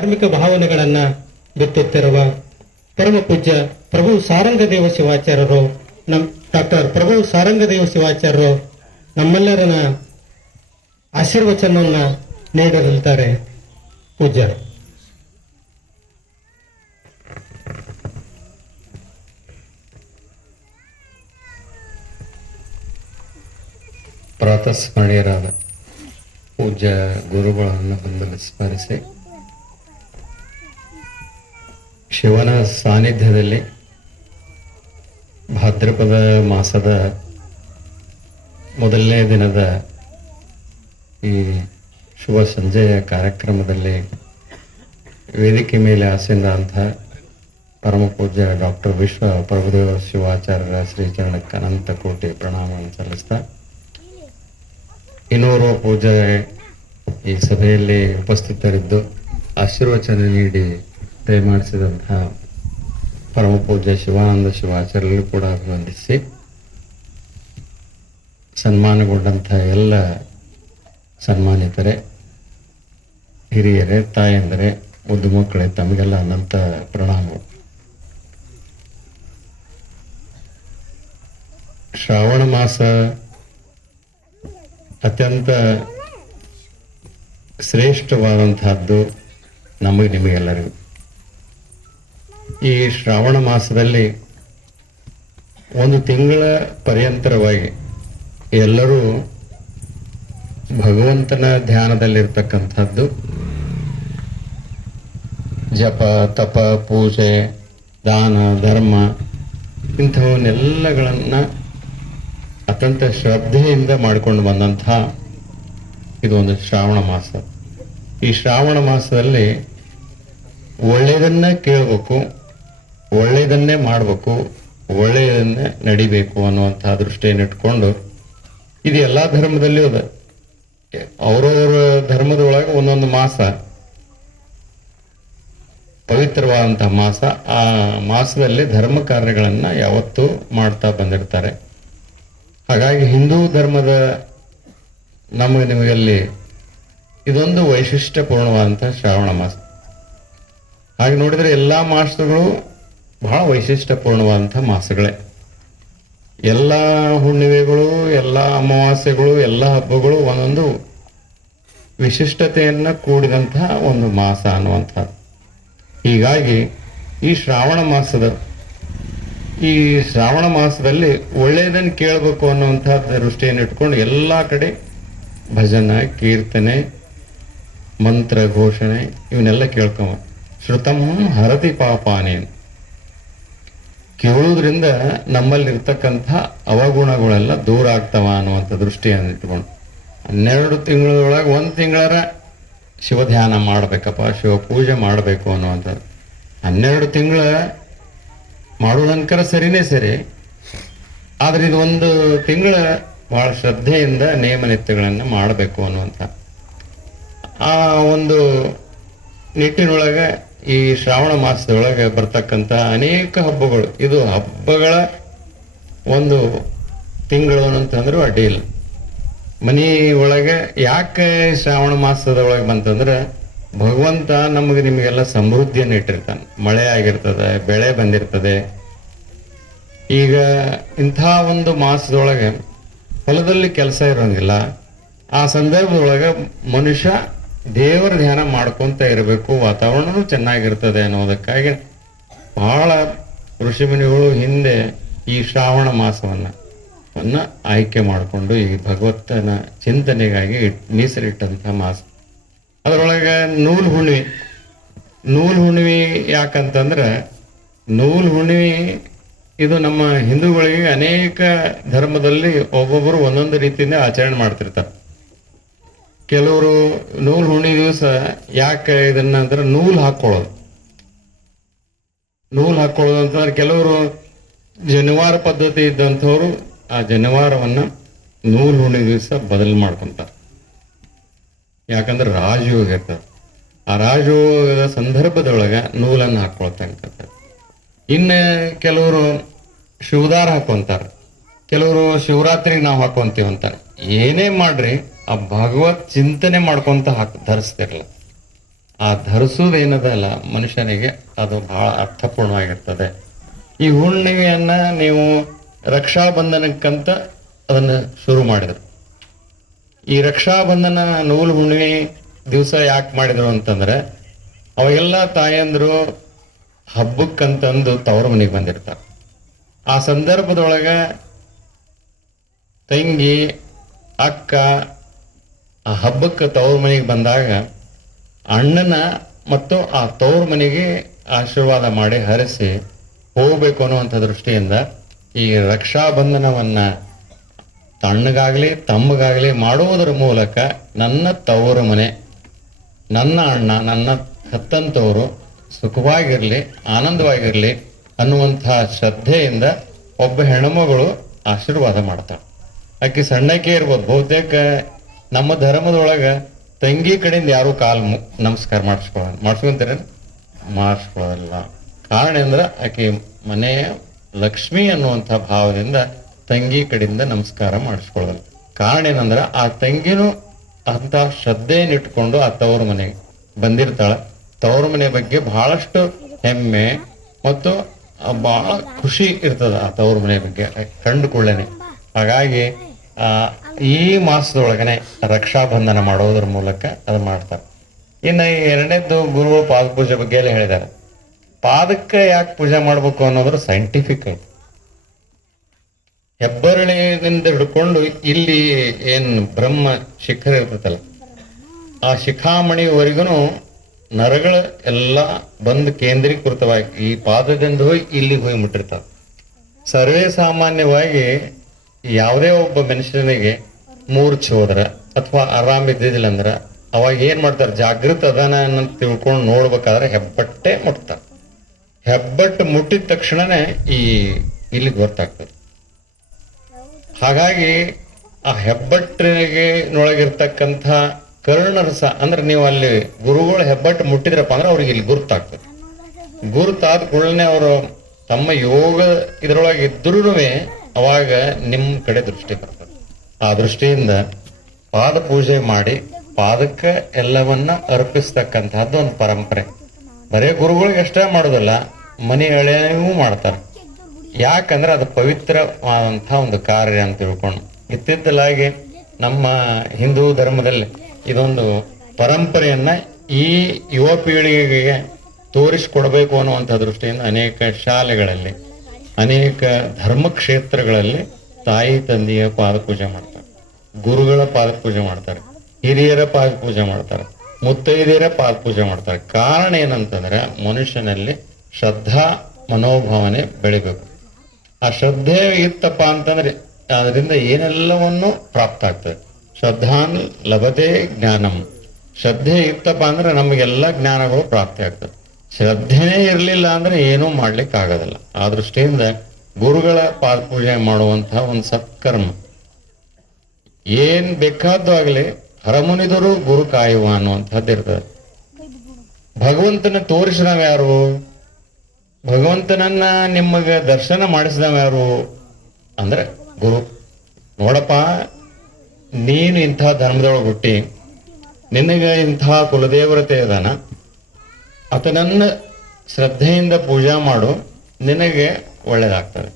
ಧಾರ್ಮಿಕ ಭಾವನೆಗಳನ್ನು ಬಿತ್ತುತ್ತಿರುವ ಪರಮ ಪೂಜ್ಯ ಪ್ರಭು ಸಾರಂಗದೇವ ಶಿವಾಚಾರ್ಯರು ಡಾಕ್ಟರ್ ಪ್ರಭು ಸಾರಂಗದೇವ ಶಿವಾಚಾರ್ಯರು ನಮ್ಮೆಲ್ಲರನ್ನ ಆಶೀರ್ವಚನವನ್ನು ನೀಡಲಿದ್ದಾರೆ. ಪೂಜ್ಯರು. ಪ್ರಾತಸ್ಮರಣೀಯರಾದ ಪೂಜ್ಯ ಗುರುಗಳನ್ನು ಬಂದು ಸ್ಮರಿಸಿ ಶಿವನ ಸಾನ್ನಿಧ್ಯದಲ್ಲಿ ಭಾದ್ರಪದ ಮಾಸದ ಮೊದಲನೇ ದಿನದ ಈ ಶುಭ ಸಂಜೆಯ ಕಾರ್ಯಕ್ರಮದಲ್ಲಿ ವೇದಿಕೆ ಮೇಲೆ ಆಸೀನರಾದಂಥ ಪರಮ ಪೂಜ್ಯ ಡಾಕ್ಟರ್ ವಿಶ್ವ ಪ್ರಭುದೇವ ಶಿವಾಚಾರ್ಯರ ಶ್ರೀಚರಣಕ್ಕೆ ಅನಂತ ಕೋಟಿ ಪ್ರಣಾಮವನ್ನು ಸಲ್ಲಿಸ್ತಾ, ಇನ್ನೂರು ಪೂಜೆ ಈ ಸಭೆಯಲ್ಲಿ ಉಪಸ್ಥಿತರಿದ್ದು ಆಶೀರ್ವಚನ ನೀಡಿ ದಯಮಾಡಿಸಿದಂತಹ ಪರಮ ಪೂಜ್ಯ ಶಿವಾನಂದ ಶಿವಾಚಾರ್ಯರು ಕೂಡ ಅಭಿವಂದಿಸಿ, ಸನ್ಮಾನಗೊಂಡಂಥ ಎಲ್ಲ ಸನ್ಮಾನಿತರೆ, ಹಿರಿಯರೇ, ತಾಯಂದರೆ, ಮುದ್ದು ಮಕ್ಕಳೇ, ತಮಗೆಲ್ಲ ಅನಂತ ಪ್ರಣಾಮಗಳು. ಶ್ರಾವಣ ಮಾಸ ಅತ್ಯಂತ ಶ್ರೇಷ್ಠವಾದಂತಹದ್ದು ನಿಮಗೆಲ್ಲರಿಗೂ. ಈ ಶ್ರಾವಣ ಮಾಸದಲ್ಲಿ ಒಂದು ತಿಂಗಳ ಪರ್ಯಂತರವಾಗಿ ಎಲ್ಲರೂ ಭಗವಂತನ ಧ್ಯಾನದಲ್ಲಿರ್ತಕ್ಕಂಥದ್ದು, ಜಪ, ತಪ, ಪೂಜೆ, ದಾನ, ಧರ್ಮ ಇಂಥವನ್ನೆಲ್ಲಗಳನ್ನು ಅತ್ಯಂತ ಶ್ರದ್ಧೆಯಿಂದ ಮಾಡಿಕೊಂಡು ಬಂದಂತಹ ಇದು ಒಂದು ಶ್ರಾವಣ ಮಾಸ. ಈ ಶ್ರಾವಣ ಮಾಸದಲ್ಲಿ ಒಳ್ಳೆಯದನ್ನೇ ಕೇಳಬೇಕು, ಒಳ್ಳೆಯದನ್ನೇ ಮಾಡಬೇಕು, ಒಳ್ಳೆಯದನ್ನೇ ನಡಿಬೇಕು ಅನ್ನುವಂತಹ ದೃಷ್ಟಿಯನ್ನು ಇಟ್ಕೊಂಡು, ಇದು ಎಲ್ಲ ಧರ್ಮದಲ್ಲಿಯೂ ಅದ. ಅವರವರ ಧರ್ಮದೊಳಗೆ ಒಂದೊಂದು ಮಾಸ ಪವಿತ್ರವಾದಂತಹ ಮಾಸ. ಆ ಮಾಸದಲ್ಲಿ ಧರ್ಮ ಕಾರ್ಯಗಳನ್ನು ಯಾವತ್ತೂ ಮಾಡ್ತಾ ಬಂದಿರ್ತಾರೆ. ಹಾಗಾಗಿ ಹಿಂದೂ ಧರ್ಮದ ನಿಮಗಲ್ಲಿ ಇದೊಂದು ವೈಶಿಷ್ಟ್ಯಪೂರ್ಣವಾದಂಥ ಶ್ರಾವಣ ಮಾಸ. ಹಾಗೆ ನೋಡಿದರೆ ಎಲ್ಲ ಮಾಸಗಳು ಬಹಳ ವೈಶಿಷ್ಟ್ಯಪೂರ್ಣವಾದಂಥ ಮಾಸಗಳೇ. ಎಲ್ಲ ಹುಣ್ಣಿಮೆಗಳು, ಎಲ್ಲ ಅಮಾವಾಸ್ಯೆಗಳು, ಎಲ್ಲ ಹಬ್ಬಗಳು ಒಂದೊಂದು ವಿಶಿಷ್ಟತೆಯನ್ನು ಕೂಡಿದಂತಹ ಒಂದು ಮಾಸ ಅನ್ನುವಂಥದ್ದು. ಹೀಗಾಗಿ ಈ ಶ್ರಾವಣ ಮಾಸದಲ್ಲಿ ಒಳ್ಳೆಯದನ್ನು ಕೇಳಬೇಕು ಅನ್ನುವಂಥ ದೃಷ್ಟಿಯನ್ನು ಇಟ್ಕೊಂಡು ಎಲ್ಲ ಕಡೆ ಭಜನೆ, ಕೀರ್ತನೆ, ಮಂತ್ರ ಘೋಷಣೆ ಇವನ್ನೆಲ್ಲ ಕೇಳ್ಕೊಂಬ. ಶ್ರುತಂ ಹರತಿ ಪಾಪಾನೇನು, ಕೇಳುವುದರಿಂದ ನಮ್ಮಲ್ಲಿರ್ತಕ್ಕಂಥ ಅವಗುಣಗಳೆಲ್ಲ ದೂರ ಆಗ್ತವ ಅನ್ನುವಂಥ ದೃಷ್ಟಿಯನ್ನು ಇಟ್ಕೊಂಡು 12 ತಿಂಗಳೊಳಗೆ 1 ತಿಂಗಳರ ಶಿವಧ್ಯಾನ ಮಾಡಬೇಕಪ್ಪ, ಶಿವ ಪೂಜೆ ಮಾಡಬೇಕು ಅನ್ನುವಂಥದ್ದು. 12 ತಿಂಗಳ ಮಾಡೋದನ್ಕರ ಸರಿನೇ ಸರಿ, ಆದರೆ ಇದು 1 ತಿಂಗಳ ಭಾಳ ಶ್ರದ್ಧೆಯಿಂದ ನೇಮನಿತ್ಯಗಳನ್ನು ಮಾಡಬೇಕು ಅನ್ನುವಂಥ ಆ ಒಂದು ನಿಟ್ಟಿನೊಳಗೆ ಈ ಶ್ರಾವಣ ಮಾಸದೊಳಗೆ ಬರ್ತಕ್ಕಂಥ ಅನೇಕ ಹಬ್ಬಗಳು, ಇದು ಹಬ್ಬಗಳ ಒಂದು ತಿಂಗಳು ಅಂತಂದ್ರೂ ಅಡ್ಡಿ ಇಲ್ಲ. ಮನೆ ಒಳಗೆ ಯಾಕೆ ಶ್ರಾವಣ ಮಾಸದೊಳಗೆ ಬಂತಂದ್ರೆ, ಭಗವಂತ ನಿಮಗೆಲ್ಲ ಸಮೃದ್ಧಿಯನ್ನು ಇಟ್ಟಿರ್ತಾನೆ. ಮಳೆ ಆಗಿರ್ತದೆ, ಬೆಳೆ ಬಂದಿರ್ತದೆ. ಈಗ ಇಂಥ ಒಂದು ಮಾಸದೊಳಗೆ ಹೊಲದಲ್ಲಿ ಕೆಲಸ ಇರೋಂಗಿಲ್ಲ. ಆ ಸಂದರ್ಭದೊಳಗೆ ಮನುಷ್ಯ ದೇವರ ಧ್ಯಾನ ಮಾಡ್ಕೊತ ಇರಬೇಕು, ವಾತಾವರಣನೂ ಚೆನ್ನಾಗಿರ್ತದೆ ಅನ್ನೋದಕ್ಕಾಗಿ ಬಹಳ ಋಷಿಮುನಿಗಳು ಹಿಂದೆ ಈ ಶ್ರಾವಣ ಮಾಸವನ್ನು ಆಯ್ಕೆ ಮಾಡಿಕೊಂಡು ಈ ಭಗವಂತನ ಚಿಂತನೆಗಾಗಿ ಮೀಸಲಿಟ್ಟಂಥ ಮಾಸ. ಅದರೊಳಗೆ ನೂಲು ಹುಣ್ಣಿಮೆ ಯಾಕಂತಂದ್ರೆ, ನೂಲು ಹುಣ್ಣಿಮೆ ಇದು ನಮ್ಮ ಹಿಂದೂಗಳಿಗೆ ಅನೇಕ ಧರ್ಮದಲ್ಲಿ ಒಬ್ಬೊಬ್ಬರು ಒಂದೊಂದು ರೀತಿಯಿಂದ ಆಚರಣೆ ಮಾಡ್ತಿರ್ತಾರೆ. ಕೆಲವರು ನೂಲು ಹುಣ್ಣಿಮೆ ದಿವಸ ಯಾಕೆ ಇದನ್ನ ಅಂದ್ರೆ ನೂಲು ಹಾಕೊಳ್ಳೋದು ಅಂತಂದ್ರೆ, ಕೆಲವರು ಜನಿವಾರ ಪದ್ಧತಿ ಇದ್ದಂಥವ್ರು ಆ ಜನಿವಾರವನ್ನು ನೂಲು ಹುಣ್ಣಿಮೆ ದಿವಸ ಬದಲು ಮಾಡ್ಕೊಂತಾರೆ. ಯಾಕಂದ್ರೆ ರಾಜಯೋಗ ಇರ್ತದೆ. ಆ ರಾಜಯೋಗದ ಸಂದರ್ಭದೊಳಗೆ ನೂಲನ್ನು ಹಾಕೊಳ್ತಕ್ಕಂಥ. ಇನ್ನು ಕೆಲವರು ಶಿವದಾರ ಹಾಕೊಂತಾರೆ, ಕೆಲವರು ಶಿವರಾತ್ರಿಗೆ ನಾವು ಹಾಕೊಂತೀವಿ ಅಂತಾರೆ. ಏನೇ ಮಾಡ್ರಿ ಆ ಭಗವತ್ ಚಿಂತನೆ ಮಾಡ್ಕೊಂತ ಧರಿಸ್ತಿರಲ್ಲ. ಆ ಧರಿಸುವುದೇನದಲ್ಲ ಮನುಷ್ಯನಿಗೆ ಅದು ಬಹಳ ಅರ್ಥಪೂರ್ಣವಾಗಿರ್ತದೆ. ಈ ಹುಣ್ಣಿಮೆಯನ್ನ ನೀವು ರಕ್ಷಾಬಂಧನಕ್ಕಂತ ಅದನ್ನು ಶುರು ಮಾಡಿದರು. ಈ ರಕ್ಷಾಬಂಧನ ನೂಲು ಹುಣ್ಣಿಮೆ ದಿವಸ ಯಾಕೆ ಮಾಡಿದ್ರು ಅಂತಂದ್ರೆ, ಅವಾಗೆಲ್ಲ ತಾಯಂದ್ರು ಹಬ್ಬಕ್ಕಂತಂದು ತವರು ಮನೆಗೆ ಬಂದಿರ್ತಾರೆ. ಆ ಸಂದರ್ಭದೊಳಗ ತಂಗಿ ಅಕ್ಕ ಆ ಹಬ್ಬಕ್ಕೆ ತವ್ರ ಮನೆಗೆ ಬಂದಾಗ ಅಣ್ಣನ ಮತ್ತು ಆ ತವ್ರ ಮನೆಗೆ ಆಶೀರ್ವಾದ ಮಾಡಿ ಹರಿಸಿ ಹೋಗ್ಬೇಕು ಅನ್ನುವಂಥ ದೃಷ್ಟಿಯಿಂದ ಈ ರಕ್ಷಾಬಂಧನವನ್ನ ತಣ್ಣಗಾಗ್ಲಿ ತಮ್ಮಗಾಗ್ಲಿ ಮಾಡುವುದರ ಮೂಲಕ ನನ್ನ ತವ್ರ ಮನೆ, ನನ್ನ ಅಣ್ಣ, ನನ್ನ ಹತ್ತಂತವರು ಸುಖವಾಗಿರ್ಲಿ, ಆನಂದವಾಗಿರ್ಲಿ ಅನ್ನುವಂತಹ ಶ್ರದ್ಧೆಯಿಂದ ಒಬ್ಬ ಹೆಣ್ಮಗಳು ಆಶೀರ್ವಾದ ಮಾಡ್ತಾಳೆ. ಆಕೆ ಸಣ್ಣಕ್ಕೆ ಇರ್ಬೋದು. ಬಹುತೇಕ ನಮ್ಮ ಧರ್ಮದೊಳಗ ತಂಗಿ ಕಡೆಯಿಂದ ಯಾರು ನಮಸ್ಕಾರ ಮಾಡಿಸ್ಕೊಂತೀರ ಮಾಡಿಸ್ಕೊಳ್ಳೋದಿಲ್ಲ. ಕಾರಣ ಅಂದ್ರೆ ಆಕೆ ಮನೆಯ ಲಕ್ಷ್ಮಿ ಅನ್ನುವಂಥ ಭಾವದಿಂದ ತಂಗಿ ಕಡೆಯಿಂದ ನಮಸ್ಕಾರ ಮಾಡಿಸ್ಕೊಳ್ಳೋದಿಲ್ಲ. ಕಾರಣ ಏನಂದ್ರೆ ಆ ತಂಗಿನೂ ಅಂತ ಶ್ರದ್ಧೆಯನ್ನು ಇಟ್ಕೊಂಡು ಆ ತವ್ರ ಮನೆಗೆ ಬಂದಿರ್ತಾಳೆ. ತವ್ರ ಮನೆ ಬಗ್ಗೆ ಬಹಳಷ್ಟು ಹೆಮ್ಮೆ ಮತ್ತು ಬಹಳ ಖುಷಿ ಇರ್ತದ ಆ ತವ್ರ ಮನೆ ಬಗ್ಗೆ ಕಂಡುಕೊಳ್ಳೇನೆ. ಹಾಗಾಗಿ ಈ ಮಾಸದೊಳಗನೆ ರಕ್ಷಾಬಂಧನ ಮಾಡೋದ್ರ ಮೂಲಕ ಅದು ಮಾಡ್ತಾರೆ. ಇನ್ನು ಎರಡನೇದ್ದು ಗುರುಗಳು ಪಾದ ಪೂಜೆ ಬಗ್ಗೆ ಎಲ್ಲ ಹೇಳಿದ್ದಾರೆ. ಪಾದಕ್ಕೆ ಯಾಕೆ ಪೂಜೆ ಮಾಡ್ಬೇಕು ಅನ್ನೋದ್ರ ಸೈಂಟಿಫಿಕ್ ಐತಿ. ಹೆಬ್ಬರಳಿನಿಂದ ಹಿಡ್ಕೊಂಡು ಇಲ್ಲಿ ಏನ್ ಬ್ರಹ್ಮ ಶಿಖರ ಇರ್ತೈತಲ್ಲ, ಆ ಶಿಖಾಮಣಿವರೆಗೂ ನರಗಳ ಎಲ್ಲ ಬಂದು ಕೇಂದ್ರೀಕೃತವಾಗಿ ಈ ಪಾದದಿಂದ ಹೋಗಿ ಇಲ್ಲಿಗೆ ಹೋಗಿ ಮುಟ್ಟಿರ್ತಾವೆ. ಸರ್ವೇ ಸಾಮಾನ್ಯವಾಗಿ ಯಾವುದೇ ಒಬ್ಬ ಮನುಷ್ಯನಿಗೆ ಮೂರ್ಛೆ ಹೋದ್ರ ಅಥವಾ ಆರಾಮಿದ್ದಿಲ್ಲ ಅಂದ್ರೆ ಅವಾಗ ಏನ್ ಮಾಡ್ತಾರೆ, ಜಾಗೃತ ಅದಾನ ಅಂತ ತಿಳ್ಕೊಂಡು ನೋಡ್ಬೇಕಾದ್ರೆ ಹೆಬ್ಬಟ್ಟೆ ಮುಟ್ತಾರೆ. ಹೆಬ್ಬಟ್ಟು ಮುಟ್ಟಿದ ತಕ್ಷಣನೇ ಇಲ್ಲಿಗೆ ಗೊತ್ತಾಗ್ತದೆ. ಹಾಗಾಗಿ ಆ ಹೆಬ್ಬಟ್ಟಿಗೆ ನೊಳಗಿರ್ತಕ್ಕಂಥ ಕರ್ಣರಸ ಅಂದ್ರೆ ನೀವು ಅಲ್ಲಿ ಗುರುಗಳು ಹೆಬ್ಬಟ್ಟು ಮುಟ್ಟಿದ್ರಪ್ಪ ಅಂದ್ರೆ ಅವ್ರಿಗೆ ಇಲ್ಲಿ ಗುರುತಾಗ್ತದೆ. ಗುರುತಾದ ಕೂಡಲೇ ಅವರು ತಮ್ಮ ಯೋಗ ಇದರೊಳಗೆ ಇದ್ರೂ ಅವಾಗ ನಿಮ್ಮ ಕಡೆ ದೃಷ್ಟಿ ಬರ್ತದೆ. ಆ ದೃಷ್ಟಿಯಿಂದ ಪಾದ ಪೂಜೆ ಮಾಡಿ ಪಾದಕ್ಕೆ ಎಲ್ಲವನ್ನ ಅರ್ಪಿಸ್ತಕ್ಕಂಥದ್ದು ಒಂದು ಪರಂಪರೆ. ಬರೇ ಗುರುಗಳಿಗೆ ಅಷ್ಟೇ ಮಾಡೋದಿಲ್ಲ, ಮನೆ ಎಳೆಯೂ ಮಾಡ್ತಾರೆ. ಯಾಕಂದ್ರೆ ಅದು ಪವಿತ್ರವಾದಂಥ ಒಂದು ಕಾರ್ಯ ಅಂತ ತಿಳ್ಕೊಂಡು ಇತ್ತಿತ್ತಲಾಗಿ ನಮ್ಮ ಹಿಂದೂ ಧರ್ಮದಲ್ಲಿ ಇದೊಂದು ಪರಂಪರೆಯನ್ನ ಈ ಯುವ ಪೀಳಿಗೆಗೆ ತೋರಿಸಿಕೊಡ್ಬೇಕು ಅನ್ನುವಂಥ ದೃಷ್ಟಿಯಿಂದ ಅನೇಕ ಶಾಲೆಗಳಲ್ಲಿ, ಅನೇಕ ಧರ್ಮ ಕ್ಷೇತ್ರಗಳಲ್ಲಿ ತಾಯಿ ತಂದೆಯ ಪಾದ ಪೂಜೆ ಮಾಡ್ತಾರೆ, ಗುರುಗಳ ಪಾದ ಪೂಜೆ ಮಾಡ್ತಾರೆ, ಹಿರಿಯರ ಪಾದ ಪೂಜೆ ಮಾಡ್ತಾರೆ, ಮುತ್ತೈದೆಯರ ಪಾದ ಪೂಜೆ ಮಾಡ್ತಾರೆ. ಕಾರಣ ಏನಂತಂದ್ರೆ ಮನುಷ್ಯನಲ್ಲಿ ಶ್ರದ್ಧಾ ಮನೋಭಾವನೆ ಬೆಳಿಬೇಕು. ಆ ಶ್ರದ್ಧೆ ಇತ್ತಪ್ಪ ಅಂತಂದ್ರೆ ಅದರಿಂದ ಏನೆಲ್ಲವನ್ನು ಪ್ರಾಪ್ತ ಆಗ್ತದೆ. ಶ್ರದ್ಧಾನ್ ಲಭತೆ ಜ್ಞಾನಂ. ಶ್ರದ್ಧೆ ಇತ್ತಪ್ಪ ಅಂದ್ರೆ ನಮಗೆಲ್ಲ ಜ್ಞಾನಗಳು ಪ್ರಾಪ್ತಿ ಆಗ್ತದೆ. ಶ್ರದ್ಧೆನೇ ಇರಲಿಲ್ಲ ಅಂದ್ರೆ ಏನೂ ಮಾಡ್ಲಿಕ್ಕೆ ಆಗೋದಿಲ್ಲ. ಆ ದೃಷ್ಟಿಯಿಂದ ಗುರುಗಳ ಪಾದ ಪೂಜೆ ಮಾಡುವಂತಹ ಒಂದು ಸತ್ಕರ್ಮ. ಏನ್ ಬೇಕಾದ್ದು ಆಗಲಿ ಹರಮುನಿದರು ಗುರು ಕಾಯುವ ಅನ್ನುವಂಥದ್ದು ಇರ್ತದೆ. ಭಗವಂತನ ತೋರಿಸಿದವ ಯಾರು? ಭಗವಂತನನ್ನ ನಿಮಗೆ ದರ್ಶನ ಮಾಡಿಸಿದವ ಯಾರು ಅಂದ್ರೆ ಗುರು. ನೋಡಪ್ಪ, ನೀನು ಇಂಥ ಧರ್ಮದೊಳಗೆ ಹುಟ್ಟಿ ನಿನಗೆ ಇಂಥ ಕುಲದೇವರತೆ ಇದಾನ, ಆತನನ್ನ ಶ್ರದ್ಧೆಯಿಂದ ಪೂಜಾ ಮಾಡು, ನಿನಗೆ ಒಳ್ಳೇದಾಗ್ತದೆ,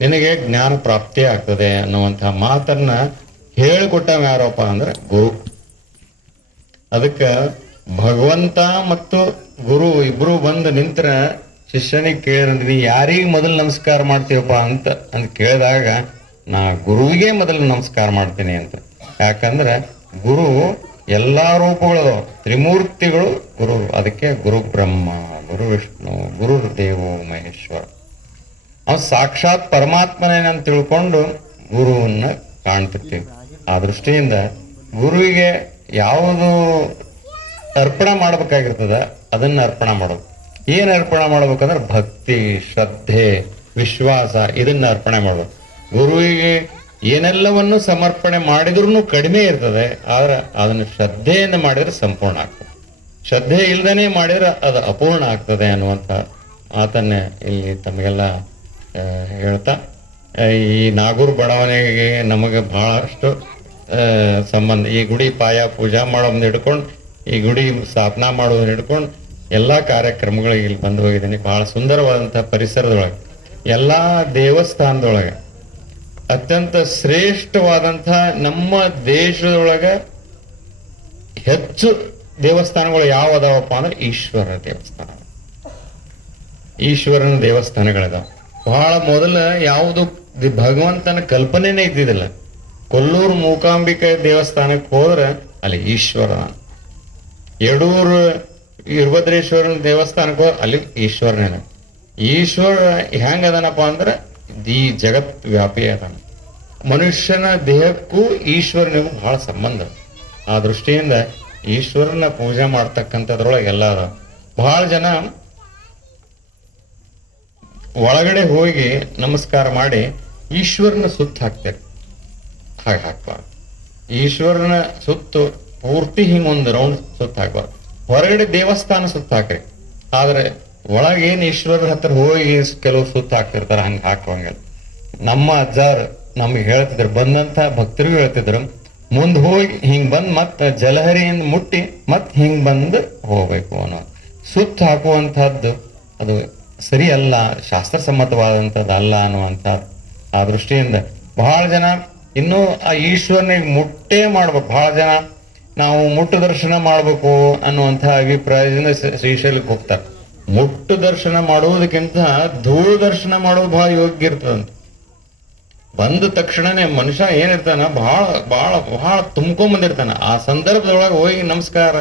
ನಿನಗೆ ಜ್ಞಾನ ಪ್ರಾಪ್ತಿ ಆಗ್ತದೆ ಅನ್ನುವಂಥ ಮಾತನ್ನ ಹೇಳಿಕೊಟ್ಟವ ಯಾರಪ್ಪ ಅಂದ್ರೆ ಗುರು. ಅದಕ್ಕೆ ಭಗವಂತ ಮತ್ತು ಗುರು ಇಬ್ರು ಬಂದು ನಿಂತರ ಶಿಷ್ಯನಿಗೆ ಕೇಳಿದ್ರೆ ನೀ ಯಾರಿಗೆ ಮೊದಲು ನಮಸ್ಕಾರ ಮಾಡ್ತೀವಪ್ಪ ಅಂತ ಕೇಳಿದಾಗ ನಾ ಗುರುವಿಗೆ ಮೊದಲು ನಮಸ್ಕಾರ ಮಾಡ್ತೀನಿ ಅಂತ. ಯಾಕಂದ್ರೆ ಗುರು ಎಲ್ಲಾ ರೂಪಗಳು, ತ್ರಿಮೂರ್ತಿಗಳು ಗುರು. ಅದಕ್ಕೆ ಗುರು ಬ್ರಹ್ಮ, ಗುರು ವಿಷ್ಣು, ಗುರು ದೇವೋ ಮಹೇಶ್ವರ. ಅವ್ ಸಾಕ್ಷಾತ್ ಪರಮಾತ್ಮನೇನಂತ ತಿಳ್ಕೊಂಡು ಗುರುವನ್ನ ಕಾಣ್ತಿರ್ತೀವಿ. ಆ ದೃಷ್ಟಿಯಿಂದ ಗುರುವಿಗೆ ಯಾವುದು ಅರ್ಪಣೆ ಮಾಡ್ಬೇಕಾಗಿರ್ತದ ಅದನ್ನ ಅರ್ಪಣೆ ಮಾಡೋದು. ಏನ್ ಅರ್ಪಣೆ ಮಾಡ್ಬೇಕಂದ್ರೆ ಭಕ್ತಿ, ಶ್ರದ್ಧೆ, ವಿಶ್ವಾಸ ಇದನ್ನ ಅರ್ಪಣೆ ಮಾಡೋದು. ಗುರುವಿಗೆ ಏನೆಲ್ಲವನ್ನು ಸಮರ್ಪಣೆ ಮಾಡಿದ್ರೂ ಕಡಿಮೆ ಇರ್ತದೆ, ಆದ್ರೆ ಅದನ್ನು ಶ್ರದ್ಧೆಯಿಂದ ಮಾಡಿದ್ರೆ ಸಂಪೂರ್ಣ ಆಗ್ತದೆ. ಶ್ರದ್ಧೆ ಇಲ್ದೇನೆ ಮಾಡಿದ್ರೆ ಅದು ಅಪೂರ್ಣ ಆಗ್ತದೆ ಅನ್ನುವಂಥ ಮಾತನ್ನೇ ಇಲ್ಲಿ ತಮಗೆಲ್ಲ ಹೇಳ್ತಾ, ಈ ನಾಗೂರ್ ಬಡಾವಣೆಗೆ ನಮಗೆ ಬಹಳಷ್ಟು ಸಂಬಂಧ. ಈ ಗುಡಿ ಪಾಯ ಪೂಜಾ ಮಾಡೋದನ್ನ ಹಿಡ್ಕೊಂಡು ಈ ಗುಡಿ ಸ್ಥಾಪನಾ ಮಾಡೋದನ್ನ ಹಿಡ್ಕೊಂಡು ಎಲ್ಲಾ ಕಾರ್ಯಕ್ರಮಗಳಿಗೆ ಇಲ್ಲಿ ಬಂದು ಹೋಗಿದ್ದೀನಿ. ಬಹಳ ಸುಂದರವಾದಂತಹ ಪರಿಸರದೊಳಗೆ, ಎಲ್ಲಾ ದೇವಸ್ಥಾನದೊಳಗೆ ಅತ್ಯಂತ ಶ್ರೇಷ್ಠವಾದಂತಹ ನಮ್ಮ ದೇಶದೊಳಗ ಹೆಚ್ಚು ದೇವಸ್ಥಾನಗಳು ಯಾವ ಅದಾವಪ್ಪ ಅಂದ್ರೆ ಈಶ್ವರ ದೇವಸ್ಥಾನ, ಈಶ್ವರನ ದೇವಸ್ಥಾನಗಳಿದಾವ. ಬಹಳ ಮೊದಲ ಯಾವುದು ಭಗವಂತನ ಕಲ್ಪನೆನೇ ಇದ್ದಿದ್ದಿಲ್ಲ. ಕೊಲ್ಲೂರು ಮೂಕಾಂಬಿಕೆ ದೇವಸ್ಥಾನಕ್ಕೆ ಹೋದ್ರೆ ಅಲ್ಲಿ ಈಶ್ವರ, ಯಡೂರು ವೀರಭದ್ರೇಶ್ವರನ ದೇವಸ್ಥಾನಕ್ಕೆ ಹೋದ್ರೆ ಅಲ್ಲಿ ಈಶ್ವರನೇ. ಈಶ್ವರ ಹೆಂಗ ಅದನಪ್ಪ ಅಂದ್ರೆ ಈ ಜಗತ್ ವ್ಯಾಪಿ ಅದಾನ. ಮನುಷ್ಯನ ದೇಹಕ್ಕೂ ಈಶ್ವರನಿಗೂ ಬಹಳ ಸಂಬಂಧ. ಆ ದೃಷ್ಟಿಯಿಂದ ಈಶ್ವರನ ಪೂಜೆ ಮಾಡ್ತಕ್ಕಂಥದ್ರೊಳಗೆ ಎಲ್ಲ ಅದ. ಬಹಳ ಜನ ಒಳಗಡೆ ಹೋಗಿ ನಮಸ್ಕಾರ ಮಾಡಿ ಈಶ್ವರನ ಸುತ್ತ ಹಾಕ್ತಾರೆ. ಹಾಗೆ ಹಾಕ್ಬಾರ್ದು. ಈಶ್ವರನ ಸುತ್ತು ಪೂರ್ತಿ ಹಿಂಗೊಂದು ರೌಂಡ್ ಸುತ್ತ ಹಾಕ್ಬಾರ್ದು. ಹೊರಗಡೆ ದೇವಸ್ಥಾನ ಸುತ್ತ ಹಾಕ್ರಿ, ಆದ್ರೆ ಒಳಗೇನ್ ಈಶ್ವರನ ಹತ್ರ ಹೋಗಿ ಕೆಲವು ಸುತ್ತ ಹಾಕ್ತಿರ್ತಾರ, ಹಂಗ ಹಾಕುವಂಗಿಲ್ಲ. ನಮ್ಮ ಅಜ್ಜಾರ್ ನಮ್ಗೆ ಹೇಳ್ತಿದ್ರು, ಬಂದಂತ ಭಕ್ತರಿಗೂ ಹೇಳ್ತಿದ್ರು, ಮುಂದ್ ಹೋಗಿ ಹಿಂಗ್ ಬಂದ್ ಮತ್ತ ಜಲಹರಿಯಿಂದ ಮುಟ್ಟಿ ಮತ್ ಹಿಂಗ್ ಬಂದ್ ಹೋಗ್ಬೇಕು ಅನ್ನೋ. ಸುತ್ತ ಹಾಕುವಂತಹದ್ದು ಅದು ಸರಿ ಅಲ್ಲ, ಶಾಸ್ತ್ರಸಮ್ಮತವಾದಂಥದ್ದು ಅಲ್ಲ ಅನ್ನುವಂಥ ಆ ದೃಷ್ಟಿಯಿಂದ ಬಹಳ ಜನ ಇನ್ನೂ ಆ ಈಶ್ವರನಿಗೆ ಮುಟ್ಟೇ ಮಾಡ್ಬೇಕು. ಬಹಳ ಜನ ನಾವು ಮುಟ್ಟು ದರ್ಶನ ಮಾಡ್ಬೇಕು ಅನ್ನುವಂಥ ಅಭಿಪ್ರಾಯದಿಂದ ಶ್ರೀಶೈಲಕ್ಕೆ ಹೋಗ್ತಾರೆ. ಮುಟ್ಟು ದರ್ಶನ ಮಾಡುವುದಕ್ಕಿಂತ ಧೂಳು ದರ್ಶನ ಮಾಡೋದು ಬಹಳ ಯೋಗ್ಯ ಇರ್ತದಂತ. ಬಂದ ತಕ್ಷಣನೇ ಮನುಷ್ಯ ಏನಿರ್ತಾನ ಬಹಳ ಬಹಳ ಬಹಳ ತುಂಬ್ಕೊಂಡ್ ಬಂದಿರ್ತಾನ. ಆ ಸಂದರ್ಭದೊಳಗೆ ಹೋಗಿ ನಮಸ್ಕಾರ